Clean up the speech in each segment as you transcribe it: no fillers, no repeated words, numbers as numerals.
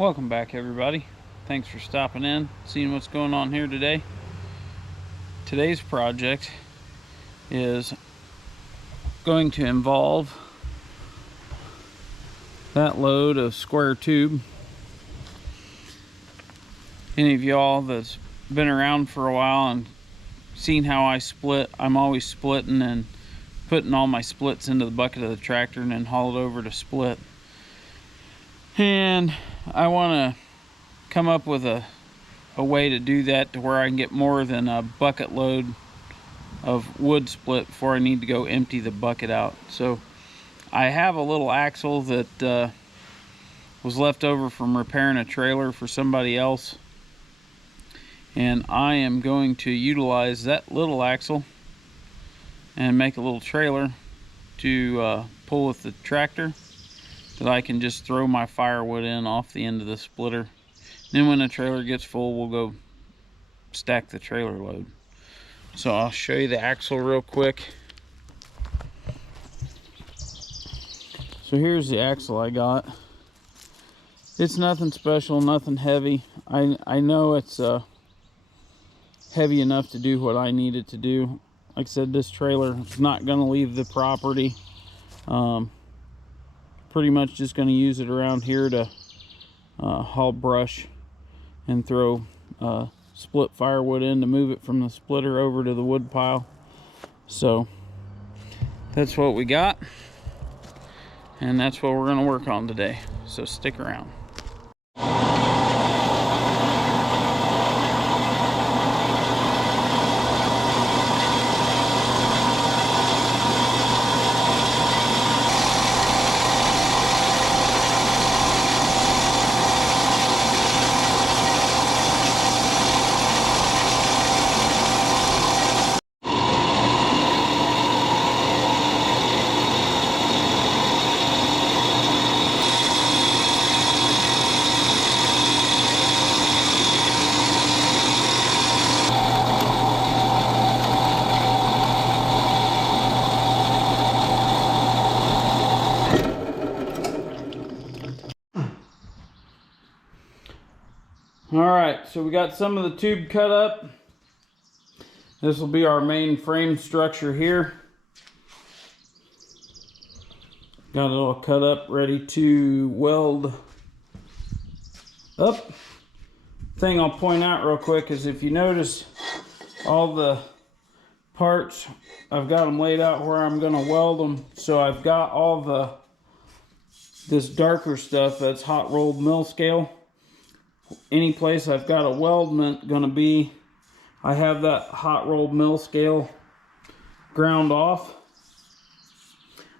Welcome back, everybody. Thanks for stopping in, seeing what's going on here today. Today's project is going to involve that load of square tube. Any of y'all that's been around for a while and seen how I split, I'm always splitting and putting all my splits into the bucket of the tractor and then haul it over to split. And I want to come up with a way to do that to where I can get more than a bucket load of wood split before I need to go empty the bucket out. So I have a little axle that was left over from repairing a trailer for somebody else, and I am going to utilize that little axle and make a little trailer to pull with the tractor that I can just throw my firewood in off the end of the splitter. Then when the trailer gets full, we'll go stack the trailer load. So I'll show you the axle real quick. So here's the axle I got. It's nothing special, nothing heavy. I know it's heavy enough to do what I need it to do. Like I said, this trailer is not going to leave the property. Pretty much just going to use it around here to haul brush and throw split firewood in to move it from the splitter over to the wood pile. So that's what we got, and that's what we're going to work on today. So stick around. Alright, so we got some of the tube cut up. This will be our main frame structure here. Got it all cut up, ready to weld up. Thing I'll point out real quick is, if you notice all the parts, I've got them laid out where I'm going to weld them. So I've got all this darker stuff that's hot rolled mill scale. Any place I've got a weldment going to be, I have that hot rolled mill scale ground off.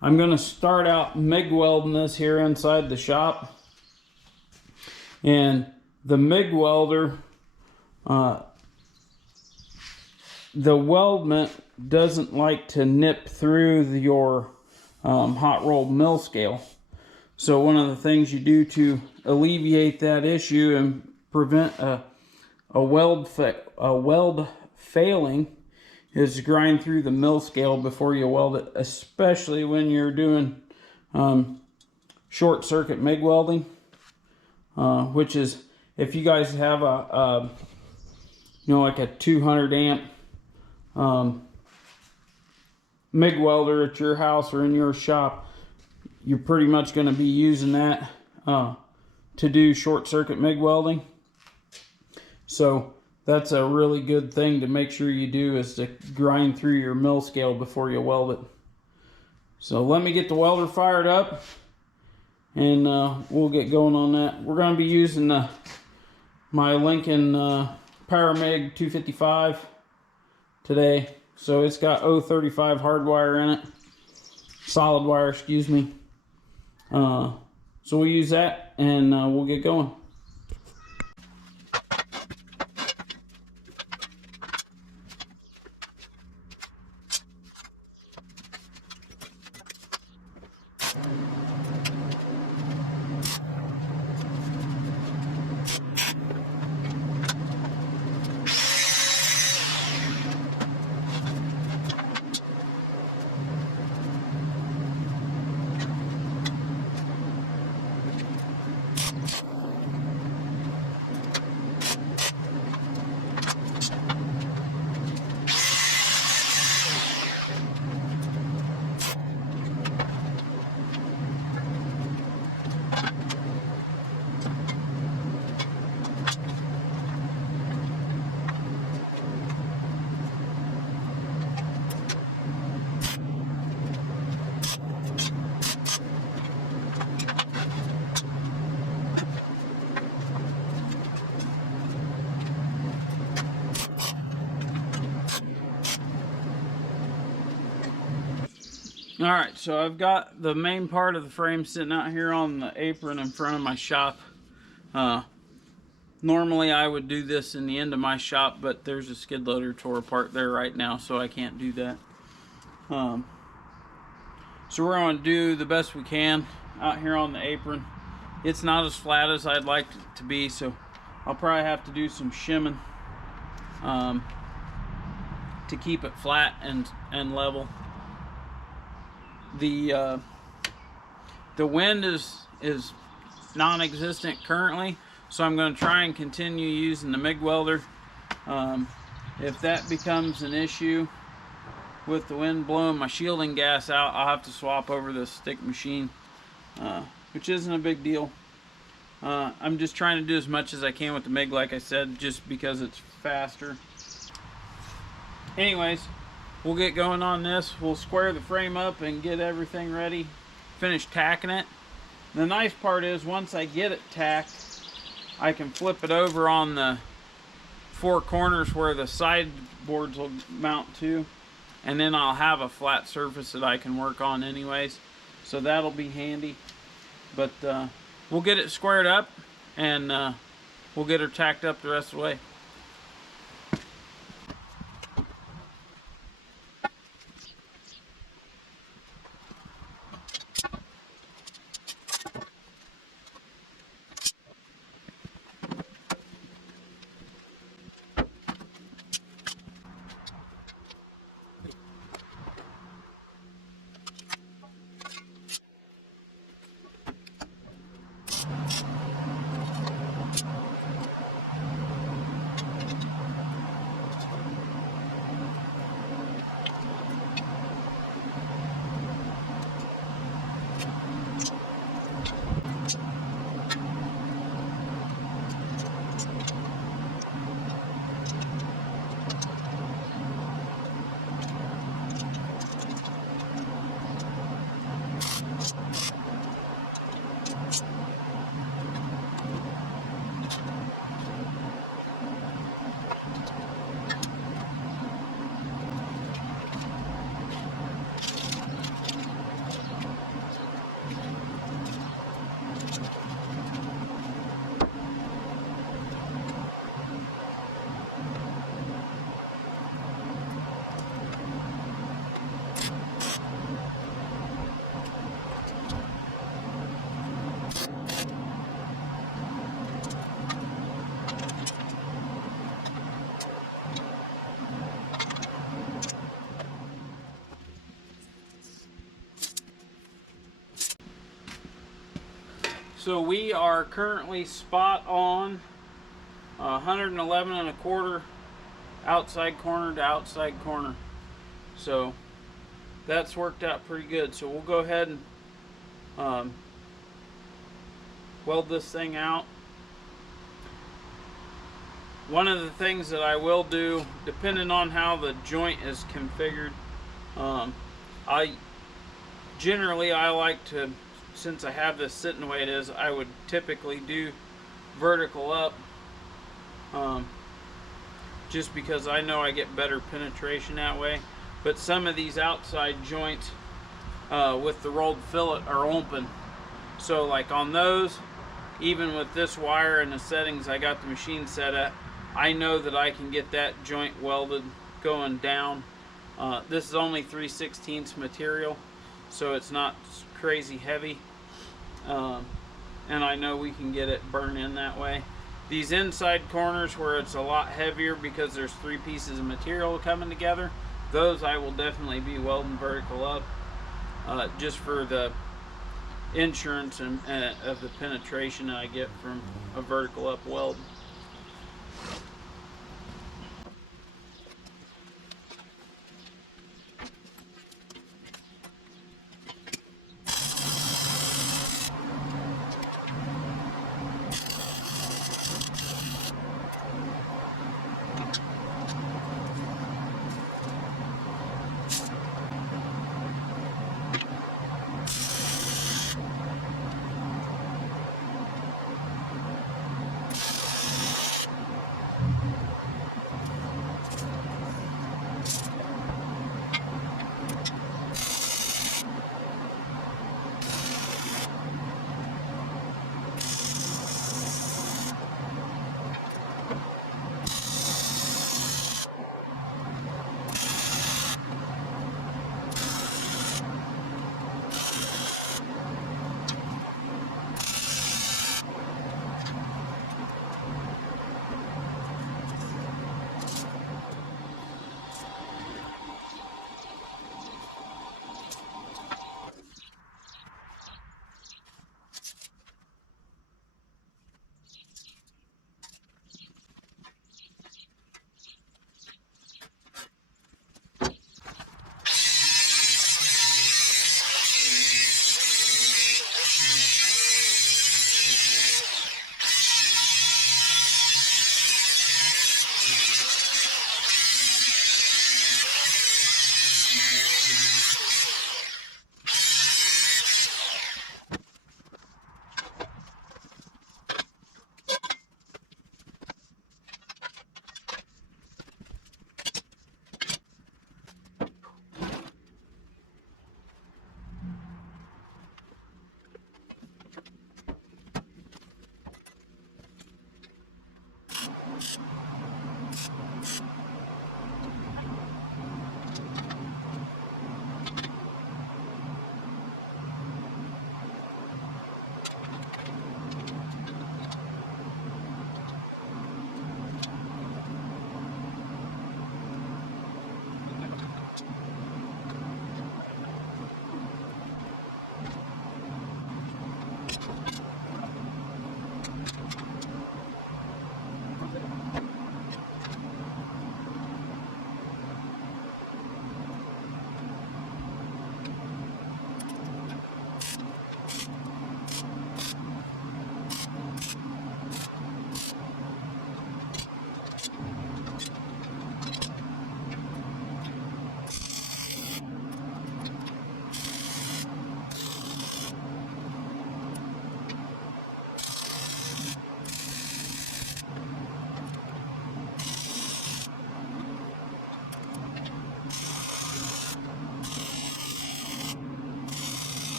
I'm going to start out MIG welding this here inside the shop, and the MIG welder, the weldment doesn't like to nip through your hot rolled mill scale. So one of the things you do to alleviate that issue and prevent a weld failing is to grind through the mill scale before you weld it, especially when you're doing short circuit MIG welding, which is, if you guys have like a 200 amp MIG welder at your house or in your shop, you're pretty much going to be using that to do short circuit MIG welding. So that's a really good thing to make sure you do, is to grind through your mill scale before you weld it. So let me get the welder fired up, and we'll get going on that. We're going to be using my Lincoln PowerMig 255 today. So it's got 035 hardwire in it, solid wire, excuse me. So we'll use that, and we'll get going. Alright, so I've got the main part of the frame sitting out here on the apron in front of my shop. Normally I would do this in the end of my shop, but there's a skid loader tore apart there right now, so I can't do that. So we're going to do the best we can out here on the apron. It's not as flat as I'd like it to be, so I'll probably have to do some shimming to keep it flat and level. The wind is non-existent currently, so I'm going to try and continue using the MIG welder. If that becomes an issue with the wind blowing my shielding gas out, I'll have to swap over the stick machine, which isn't a big deal. I'm just trying to do as much as I can with the MIG, like I said, just because it's faster. Anyways, we'll get going on this. We'll square the frame up and get everything ready, finish tacking it. The nice part is once I get it tacked, I can flip it over on the four corners where the side boards will mount to, and then I'll have a flat surface that I can work on anyways, so that'll be handy. But we'll get it squared up and we'll get her tacked up the rest of the way. So we are currently spot on 111 1/4 outside corner to outside corner. So that's worked out pretty good. So we'll go ahead and weld this thing out. One of the things that I will do, depending on how the joint is configured, I like to, since I have this sitting the way it is, I would typically do vertical up, just because I know I get better penetration that way. But some of these outside joints with the rolled fillet are open, so like on those, even with this wire and the settings I got the machine set at, I know that I can get that joint welded going down. This is only 3/16 material, so it's not crazy heavy, and I know we can get it burned in that way. These inside corners where it's a lot heavier because there's 3 pieces of material coming together, those I will definitely be welding vertical up, just for the insurance and of the penetration I get from a vertical up weld.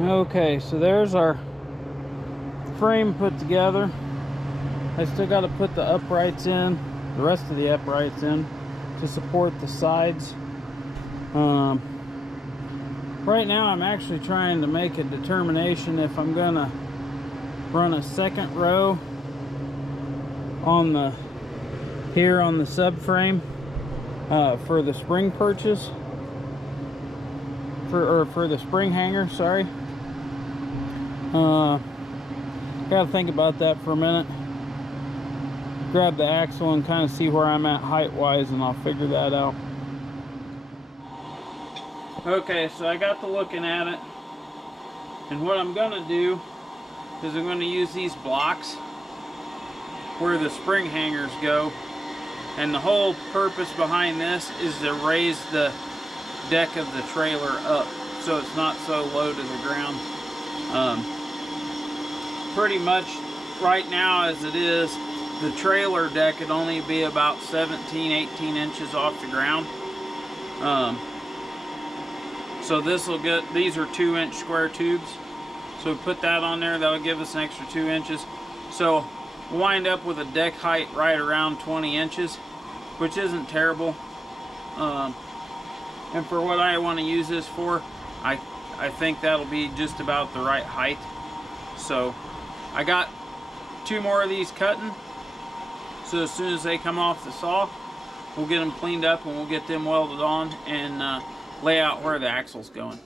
Okay, so there's our frame put together. I still got to put the uprights in, the rest of the uprights in, to support the sides. Right now I'm actually trying to make a determination if I'm gonna run a second row on the here on the subframe for the spring purchase, for the spring hanger, sorry. Gotta think about that for a minute. Grab the axle and kind of see where I'm at height wise, and I'll figure that out. Okay, so I got to looking at it, and what I'm gonna do is I'm gonna use these blocks where the spring hangers go, and the whole purpose behind this is to raise the deck of the trailer up so it's not so low to the ground. Pretty much right now as it is, the trailer deck could only be about 17-18 inches off the ground. So this will get, these are 2-inch square tubes, so we put that on there, that'll give us an extra 2 inches. So we'll wind up with a deck height right around 20 inches, which isn't terrible. And for what I want to use this for, I think that'll be just about the right height. So I got 2 more of these cutting, so as soon as they come off the saw, we'll get them cleaned up and we'll get them welded on and lay out where the axle's going.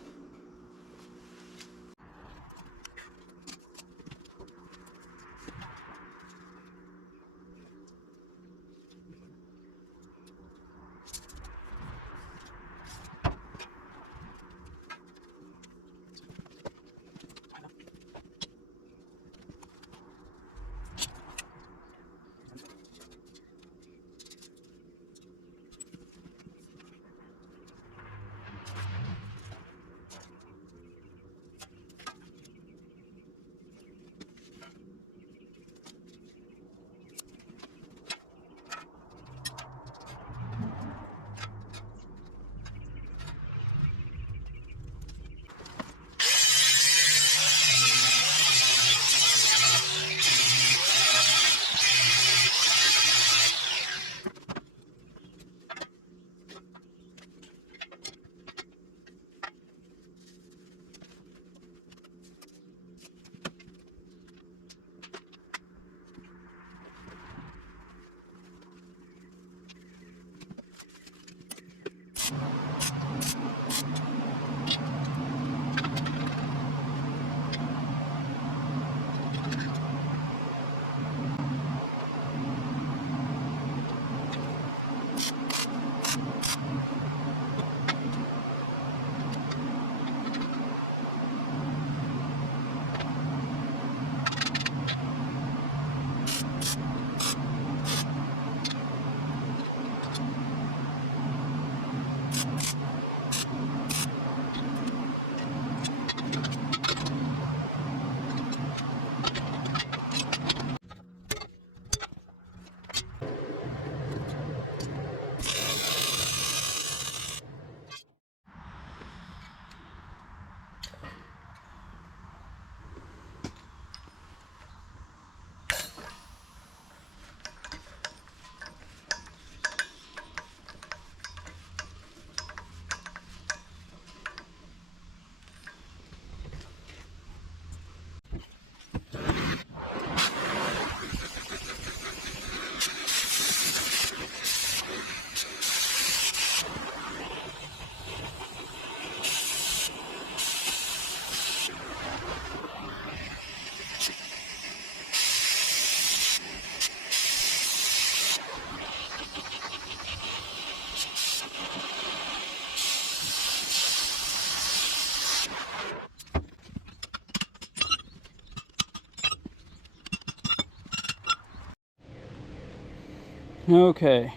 Okay,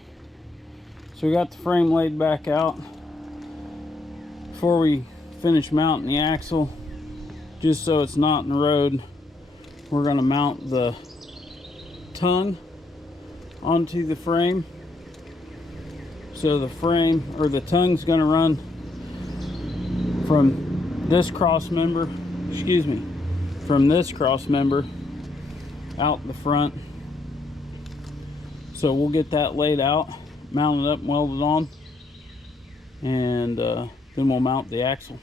so we got the frame laid back out. Before we finish mounting the axle, just so it's not in the road, we're going to mount the tongue onto the frame. So the frame, or the tongue's going to run from this cross member excuse me, from this cross member out the front. So we'll get that laid out, mounted up and welded on, and then we'll mount the axle.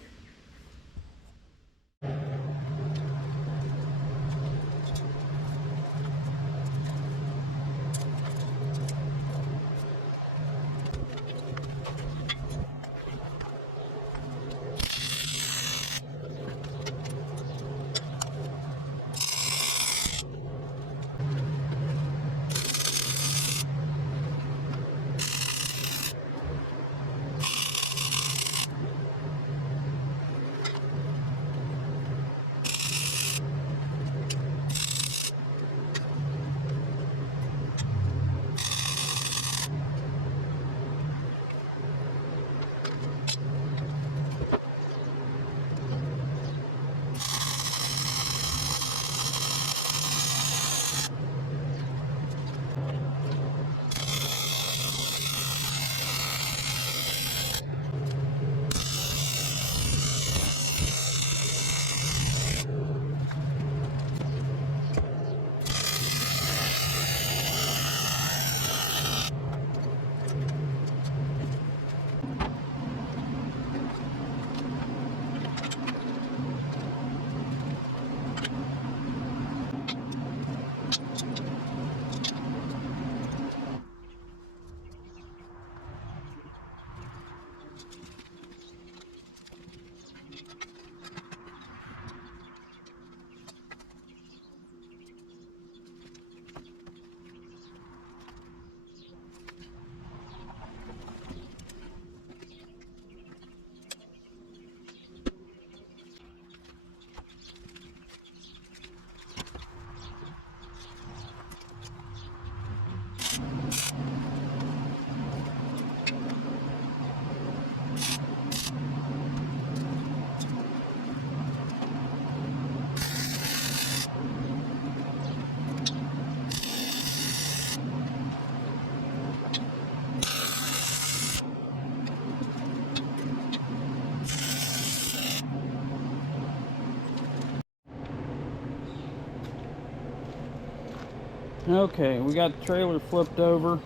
Okay, we got the trailer flipped over,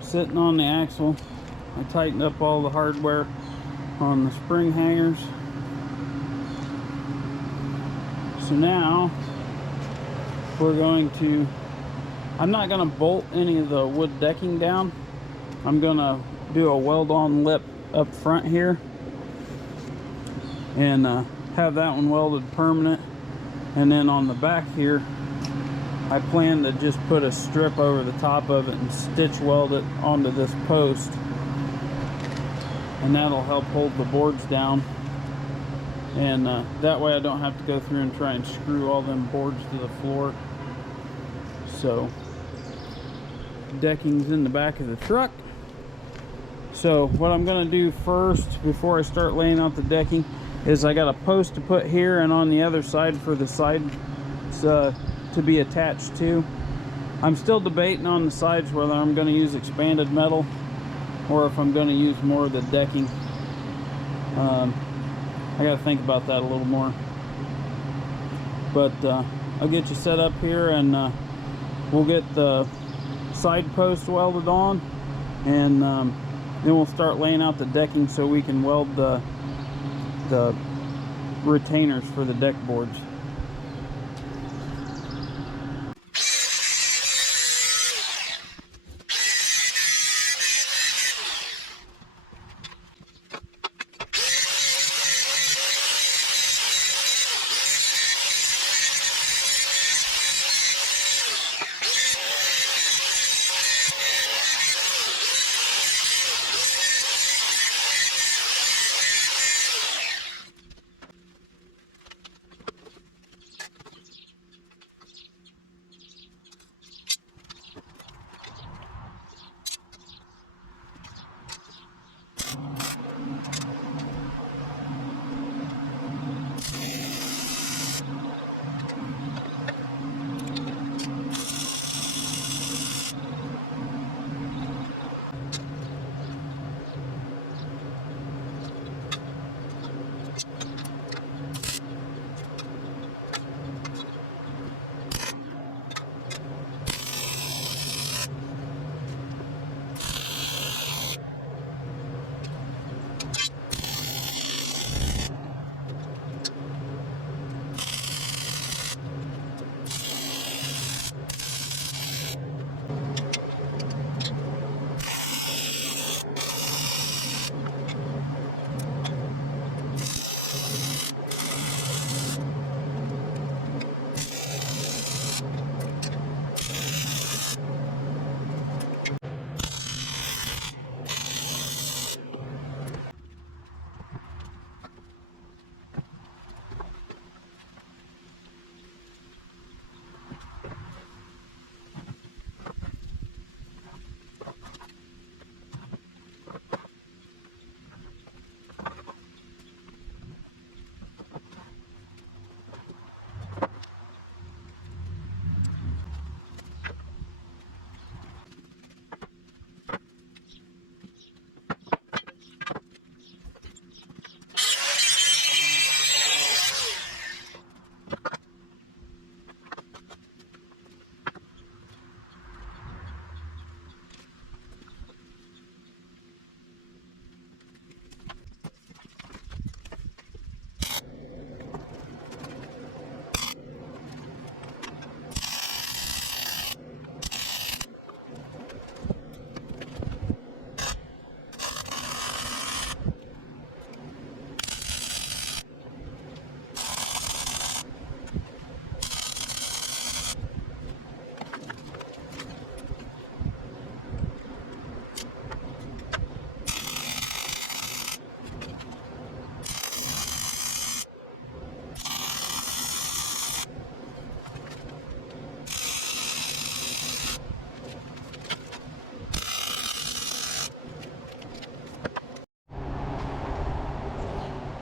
sitting on the axle. I tightened up all the hardware on the spring hangers. So now we're going to, I'm not going to bolt any of the wood decking down. I'm going to do a weld-on lip up front here and have that one welded permanent. And then on the back here, I plan to just put a strip over the top of it and stitch weld it onto this post, and that'll help hold the boards down, and that way I don't have to go through and try and screw all them boards to the floor. So decking's in the back of the truck. So what I'm going to do first before I start laying out the decking is I got a post to put here and on the other side for the side to be attached to. I'm still debating on the sides whether I'm going to use expanded metal or if I'm going to use more of the decking. I got to think about that a little more, but I'll get you set up here, and we'll get the side post welded on, and then we'll start laying out the decking so we can weld the retainers for the deck boards.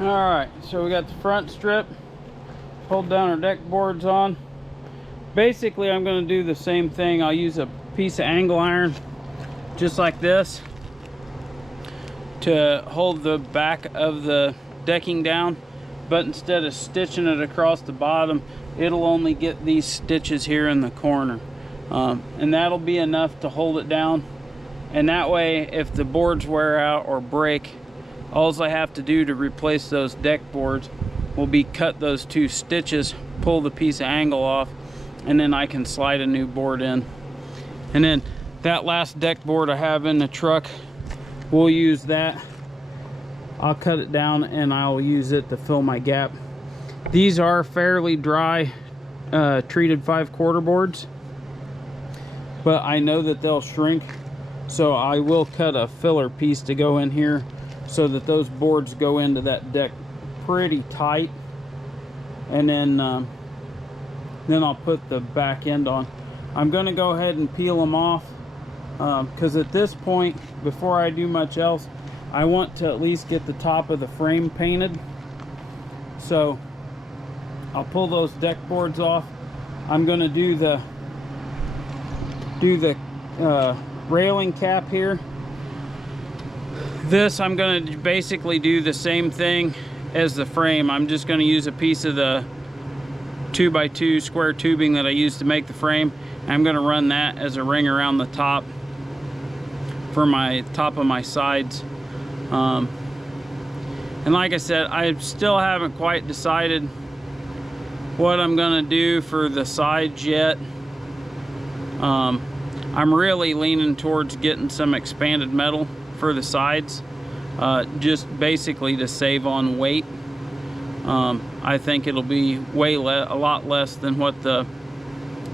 Alright, so we got the front strip, pulled down our deck boards on. Basically, I'm going to do the same thing. I'll use a piece of angle iron, just like this, to hold the back of the decking down. But instead of stitching it across the bottom, it'll only get these stitches here in the corner. And that'll be enough to hold it down. And that way, if the boards wear out or break, all I have to do to replace those deck boards will be cut those 2 stitches, pull the piece of angle off, and then I can slide a new board in. And then that last deck board I have in the truck, we'll use that. I'll cut it down and I'll use it to fill my gap. These are fairly dry treated 5/4 boards, but I know that they'll shrink, so I will cut a filler piece to go in here so that those boards go into that deck pretty tight. And then I'll put the back end on. I'm going to go ahead and peel them off because at this point, before I do much else, I want to at least get the top of the frame painted. So I'll pull those deck boards off. I'm going to do the railing cap here. This, I'm going to basically do the same thing as the frame. I'm just going to use a piece of the 2x2 square tubing that I used to make the frame. I'm going to run that as a ring around the top for my top of my sides. And like I said, I still haven't quite decided what I'm going to do for the sides yet. I'm really leaning towards getting some expanded metal for the sides, just basically to save on weight. I think it'll be a lot less than what the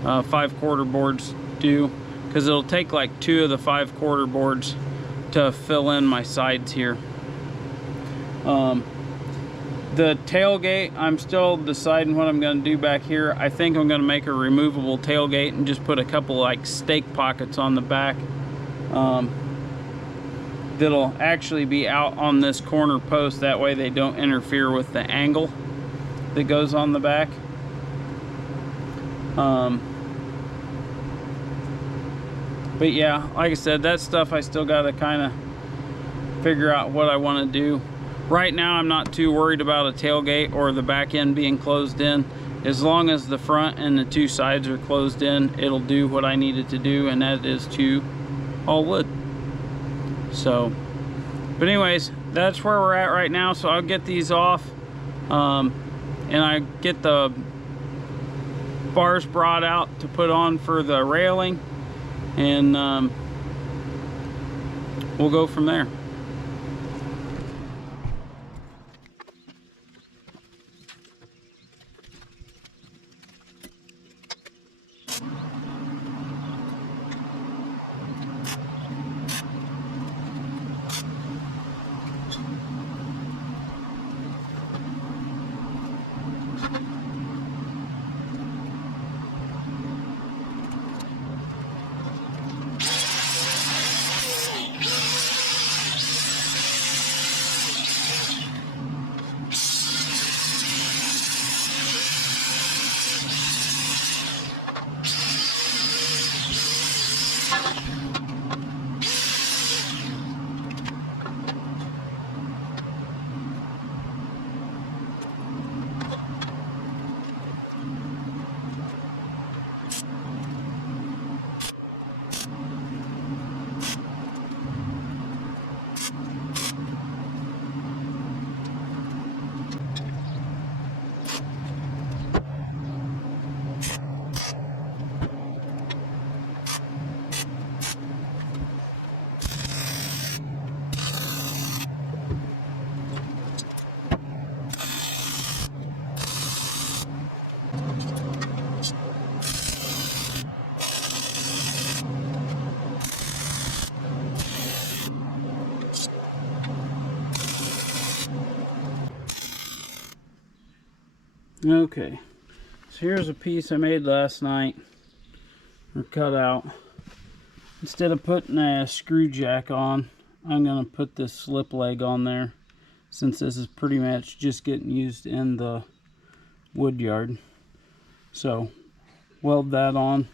5/4 boards do, because it'll take like 2 of the 5/4 boards to fill in my sides here. The tailgate, I'm still deciding what I'm going to do back here. I think I'm going to make a removable tailgate and just put a couple like stake pockets on the back. That'll actually be out on this corner post. That way they don't interfere with the angle that goes on the back. But yeah, like I said, that stuff I still got to kind of figure out what I want to do. Right now I'm not too worried about a tailgate or the back end being closed in. As long as the front and the 2 sides are closed in, it'll do what I need it to do, and that is to haul wood. So, but anyways, that's where we're at right now. So I'll get these off, and I get the bars brought out to put on for the railing, and we'll go from there. Okay, so here's a piece I made last night, or cut out. Instead of putting a screw jack on, I'm going to put this slip leg on there. since this is pretty much just getting used in the wood yard. So weld that on,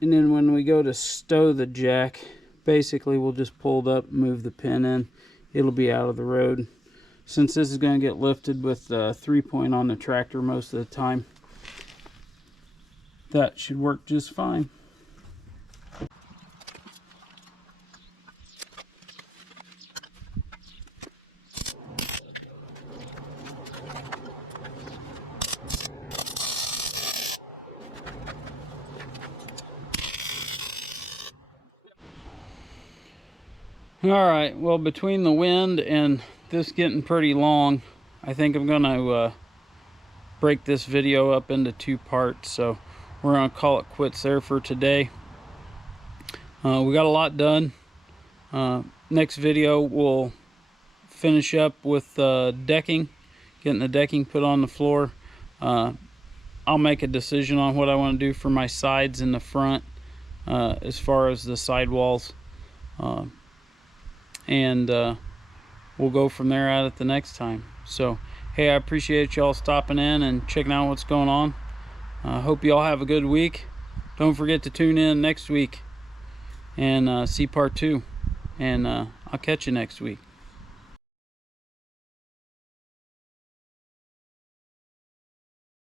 and then when we go to stow the jack, basically we'll just pull it up, move the pin in, it'll be out of the road. Since this is going to get lifted with 3-point on the tractor most of the time, that should work just fine. Alright, well, between the wind and this getting pretty long, I think I'm going to break this video up into 2 parts. So we're going to call it quits there for today. We got a lot done. Next video we'll finish up with decking, getting the decking put on the floor. I'll make a decision on what I want to do for my sides in the front as far as the sidewalls. And we'll go from there at it the next time. So hey, I appreciate y'all stopping in and checking out what's going on. Hope y'all have a good week. Don't forget to tune in next week and see part 2, and I'll catch you next week.